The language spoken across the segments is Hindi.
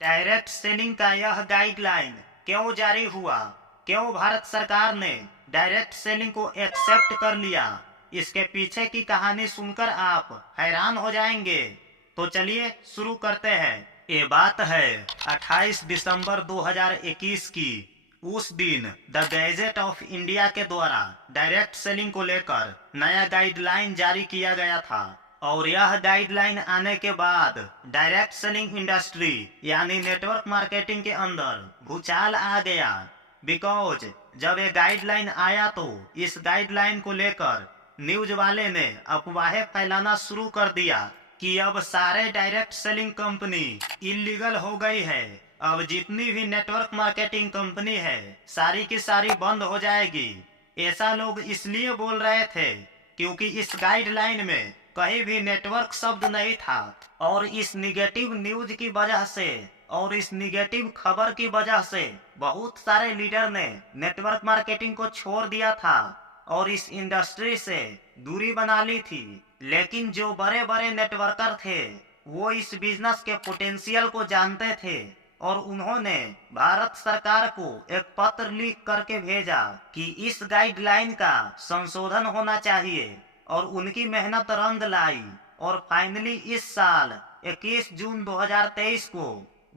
डायरेक्ट सेलिंग का यह गाइडलाइन क्यों जारी हुआ? क्यों भारत सरकार ने डायरेक्ट सेलिंग को एक्सेप्ट कर लिया? इसके पीछे की कहानी सुनकर आप हैरान हो जाएंगे। तो चलिए शुरू करते हैं। ये बात है 28 दिसंबर 2021 की। उस दिन द गैजेट ऑफ इंडिया के द्वारा डायरेक्ट सेलिंग को लेकर नया गाइडलाइन जारी किया गया था और यह गाइडलाइन आने के बाद डायरेक्ट सेलिंग इंडस्ट्री यानी नेटवर्क मार्केटिंग के अंदर भूचाल आ गया। बिकॉज जब ये गाइडलाइन आया तो इस गाइडलाइन को लेकर न्यूज वाले ने अफवाहें फैलाना शुरू कर दिया कि अब सारे डायरेक्ट सेलिंग कंपनी इलीगल हो गई है। अब जितनी भी नेटवर्क मार्केटिंग कंपनी है सारी की सारी बंद हो जाएगी। ऐसा लोग इसलिए बोल रहे थे क्योंकि इस गाइडलाइन में कहीं भी नेटवर्क शब्द नहीं था और इस निगेटिव न्यूज की वजह से और इस निगेटिव खबर की वजह से बहुत सारे लीडर ने नेटवर्क मार्केटिंग को छोड़ दिया था और इस इंडस्ट्री से दूरी बना ली थी। लेकिन जो बड़े बड़े नेटवर्कर थे वो इस बिजनेस के पोटेंशियल को जानते थे और उन्होंने भारत सरकार को एक पत्र लिख करके भेजा कि इस गाइडलाइन का संशोधन होना चाहिए और उनकी मेहनत रंग लाई और फाइनली इस साल 21 जून 2023 को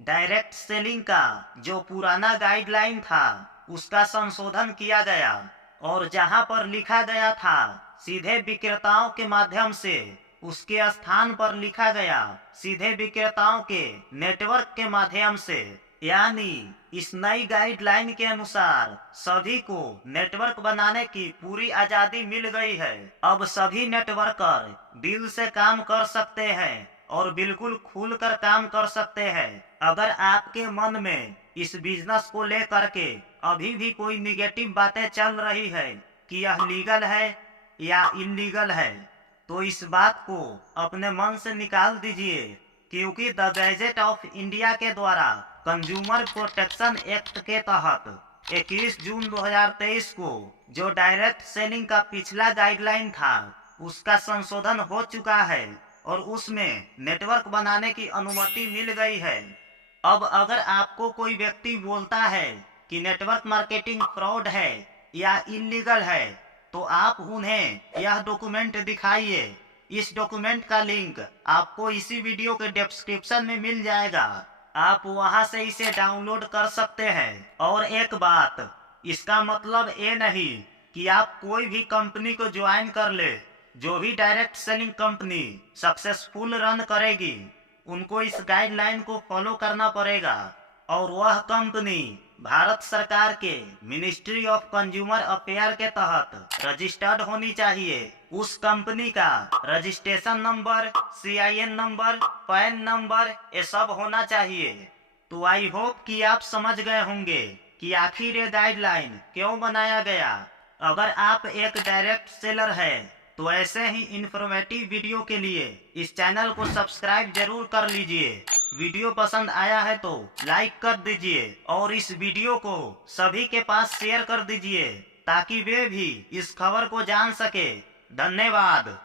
डायरेक्ट सेलिंग का जो पुराना गाइडलाइन था उसका संशोधन किया गया और जहां पर लिखा गया था सीधे विक्रेताओं के माध्यम से उसके स्थान पर लिखा गया सीधे विक्रेताओं के नेटवर्क के माध्यम से। यानी इस नई गाइडलाइन के अनुसार सभी को नेटवर्क बनाने की पूरी आजादी मिल गई है। अब सभी नेटवर्कर दिल से काम कर सकते हैं और बिल्कुल खुलकर काम कर सकते हैं। अगर आपके मन में इस बिजनेस को लेकर के अभी भी कोई निगेटिव बातें चल रही है कि यह लीगल है या इलीगल है तो इस बात को अपने मन से निकाल दीजिए, क्योंकि द गैजेट ऑफ इंडिया के द्वारा कंज्यूमर प्रोटेक्शन एक्ट के तहत 21 जून 2023 को जो डायरेक्ट सेलिंग का पिछला गाइडलाइन था उसका संशोधन हो चुका है और उसमें नेटवर्क बनाने की अनुमति मिल गई है। अब अगर आपको कोई व्यक्ति बोलता है कि नेटवर्क मार्केटिंग फ्रॉड है या इलीगल है तो आप उन्हें यह डॉक्यूमेंट दिखाइए। इस डॉक्यूमेंट का लिंक आपको इसी वीडियो के डिस्क्रिप्शन में मिल जाएगा, आप वहां से इसे डाउनलोड कर सकते हैं। और एक बात, इसका मतलब ये नहीं कि आप कोई भी कंपनी को ज्वाइन कर ले। जो भी direct selling company successful run करेगी उनको इस गाइडलाइन को फॉलो करना पड़ेगा और वह कंपनी भारत सरकार के मिनिस्ट्री ऑफ कंज्यूमर अफेयर के तहत रजिस्टर्ड होनी चाहिए। उस कंपनी का registration number, CIN number, pan number ये सब होना चाहिए। तो आई होप कि आप समझ गए होंगे कि आखिर ये गाइडलाइन क्यों बनाया गया। अगर आप एक डायरेक्ट सेलर है तो ऐसे ही इंफॉर्मेटिव वीडियो के लिए इस चैनल को सब्सक्राइब जरूर कर लीजिए। वीडियो पसंद आया है तो लाइक कर दीजिए और इस वीडियो को सभी के पास शेयर कर दीजिए ताकि वे भी इस खबर को जान सके। धन्यवाद।